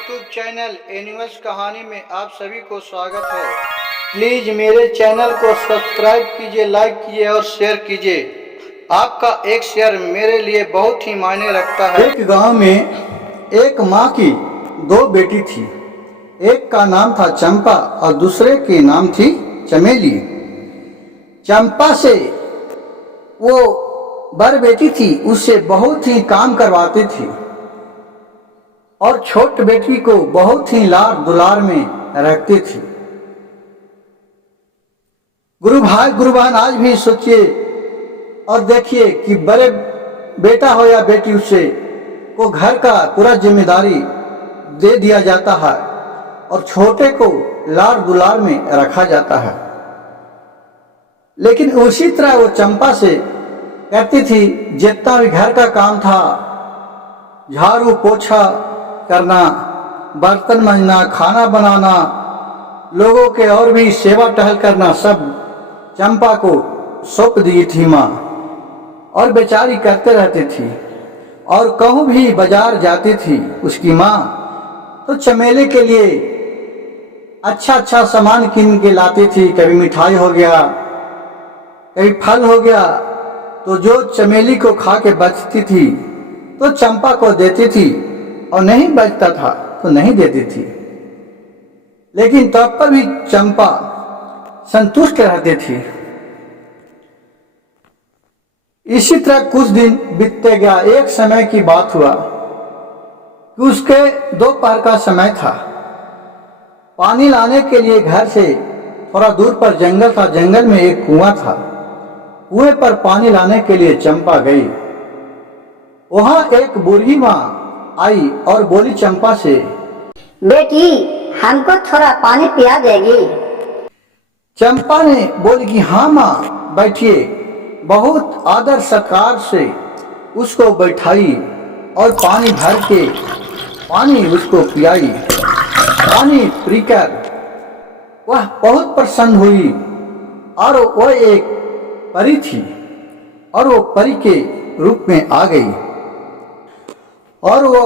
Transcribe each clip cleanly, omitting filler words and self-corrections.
YouTube channel animals कहानी में आप सभी को स्वागत है। प्लीज मेरे चैनल को सब्सक्राइब कीजिए, लाइक कीजिए और शेयर कीजिए। आपका एक शेयर मेरे लिए बहुत ही मायने रखता है। एक गांव में एक माँ की दो बेटी थी। एक का नाम था चंपा और दूसरे की नाम थी चमेली। चंपा से वो बड़ बेटी थी, उससे बहुत ही काम करवाती थी और छोट बेटी को बहुत ही लाड दुलार में रखती थी। गुरु भाई गुरु बहन, आज भी सोचिए और देखिए कि बड़े बेटा हो या बेटी, उससे को घर का पूरा जिम्मेदारी दे दिया जाता है और छोटे को लाड दुलार में रखा जाता है। लेकिन उसी तरह वो चंपा से करती थी। जितना भी घर का काम था, झाड़ू पोछा करना, बर्तन मांजना, खाना बनाना, लोगों के और भी सेवा टहल करना, सब चंपा को सौंप दी थी माँ। और बेचारी करते रहती थी। और कहूँ भी बाजार जाती थी उसकी माँ, तो चमेली के लिए अच्छा अच्छा सामान कीन के लाती थी। कभी मिठाई हो गया, कभी फल हो गया, तो जो चमेली को खा के बचती थी तो चंपा को देती थी, और नहीं बचता था तो नहीं देती थी। लेकिन तब पर भी चंपा संतुष्ट रहती थी। इसी तरह कुछ दिन बीतते गया। एक समय की बात हुआ कि उसके दोपहर का समय था। पानी लाने के लिए घर से थोड़ा दूर पर जंगल था। जंगल में एक कुआं था। कुएं पर पानी लाने के लिए चंपा गई। वहां एक बूढ़ी माँ आई और बोली चंपा से, बेटी, हमको थोड़ा पानी पिया देगी? चंपा ने बोली कि हाँ माँ, बैठिए। बहुत आदर सत्कार से उसको बैठाई और पानी भर के पानी उसको पियाई। पानी पीकर वह बहुत प्रसन्न हुई। और वह एक परी थी और वो परी के रूप में आ गई। और वो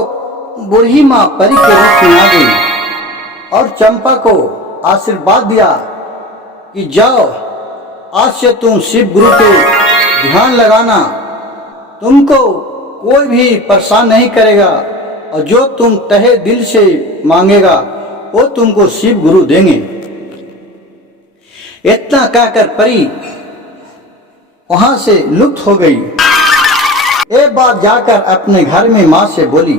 बूढ़ी माँ परी के रूप में आ गई और चंपा को आशीर्वाद दिया कि जाओ, आज से तुम शिव गुरु के ध्यान लगाना, तुमको कोई भी परेशान नहीं करेगा, और जो तुम तहे दिल से मांगेगा वो तुमको शिव गुरु देंगे। इतना कहकर परी वहां से लुप्त हो गई। एक बार जाकर अपने घर में माँ से बोली,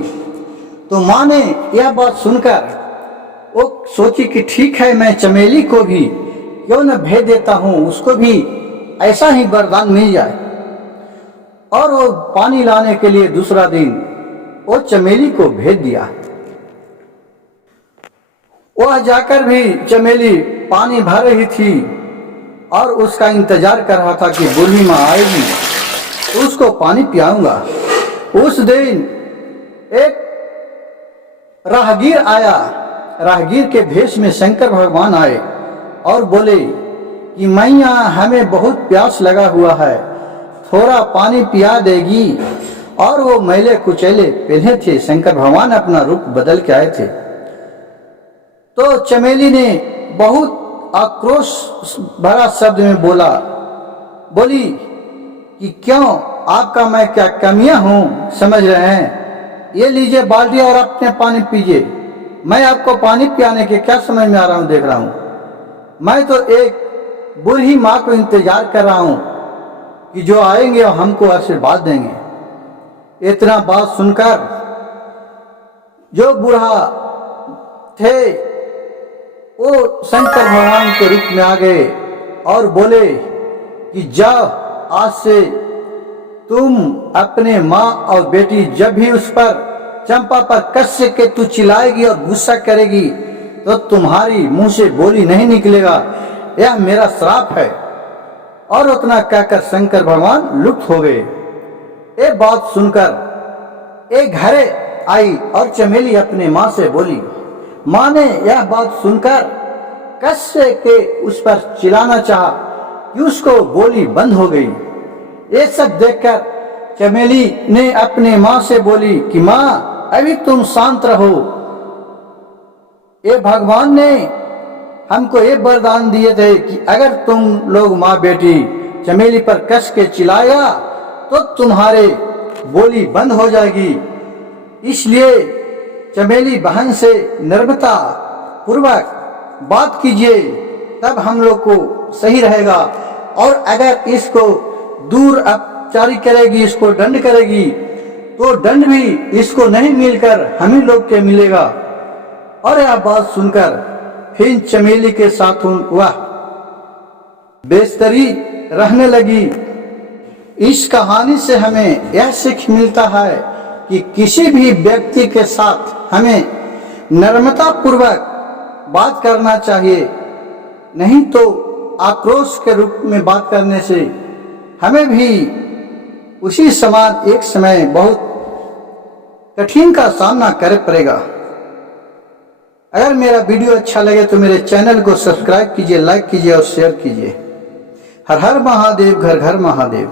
तो माँ ने यह बात सुनकर वो सोची कि ठीक है, मैं चमेली को भी क्यों न भेज देता हूँ, उसको भी ऐसा ही वरदान मिल जाए। और वो पानी लाने के लिए दूसरा दिन वो चमेली को भेज दिया। वह जाकर भी चमेली पानी भर रही थी और उसका इंतजार कर रहा था कि बूढ़ी माँ आएगी, उसको पानी पियाऊंगा। उस दिन एक राहगीर आया। राहगीर के भेष में शंकर भगवान आए और बोले कि मैया, हमें बहुत प्यास लगा हुआ है, थोड़ा पानी पिया देगी? और वो मैले कुचैले पहने थे। शंकर भगवान अपना रूप बदल के आए थे। तो चमेली ने बहुत आक्रोश भरा शब्द में बोली कि क्यों, आपका मैं क्या कमियां हूं, समझ रहे हैं? ये लीजिए बाल्टी और अपने पानी पीजिए। मैं आपको पानी पियाने के क्या समझ में आ रहा हूं, देख रहा हूं। मैं तो एक बूढ़ी माँ को इंतजार कर रहा हूं कि जो आएंगे और हमको आशीर्वाद देंगे। इतना बात सुनकर जो बूढ़ा थे वो शंकर भगवान के रूप में आ गए और बोले कि जाओ, आज से तुम अपने माँ और बेटी, जब भी उस पर चंपा पर कस के तू चिल्लाएगी और गुस्सा करेगी तो तुम्हारी मुंह से बोली नहीं निकलेगा, यह मेरा श्राप है। और उतना कहकर शंकर भगवान लुप्त हो गए। ये बात सुनकर एक घरे आई और चमेली अपने माँ से बोली। माँ ने यह बात सुनकर कस के उस पर चिल्लाना चाहा कि उसको बोली बंद हो गई। ये सब देखकर चमेली ने अपने माँ से बोली कि माँ, अभी तुम शांत रहो, ये भगवान ने हमको ये वरदान दिए थे कि अगर तुम लोग माँ बेटी चमेली पर कस के चिल्लाया तो तुम्हारे बोली बंद हो जाएगी। इसलिए चमेली बहन से नम्रता पूर्वक बात कीजिए, तब हम लोग को सही रहेगा। और अगर इसको दूर अपचारी करेगी, इसको दंड करेगी, तो दंड भी इसको नहीं मिलकर हम ही लोग के मिलेगा। और यह बात सुनकर फिर चमेली के साथ वह बेस्तरी रहने लगी। इस कहानी से हमें यह सीख मिलता है कि किसी भी व्यक्ति के साथ हमें नम्रता पूर्वक बात करना चाहिए, नहीं तो आक्रोश के रूप में बात करने से हमें भी उसी समान एक समय बहुत कठिन का सामना करना पड़ेगा। अगर मेरा वीडियो अच्छा लगे तो मेरे चैनल को सब्सक्राइब कीजिए, लाइक कीजिए और शेयर कीजिए। हर हर महादेव, घर घर महादेव।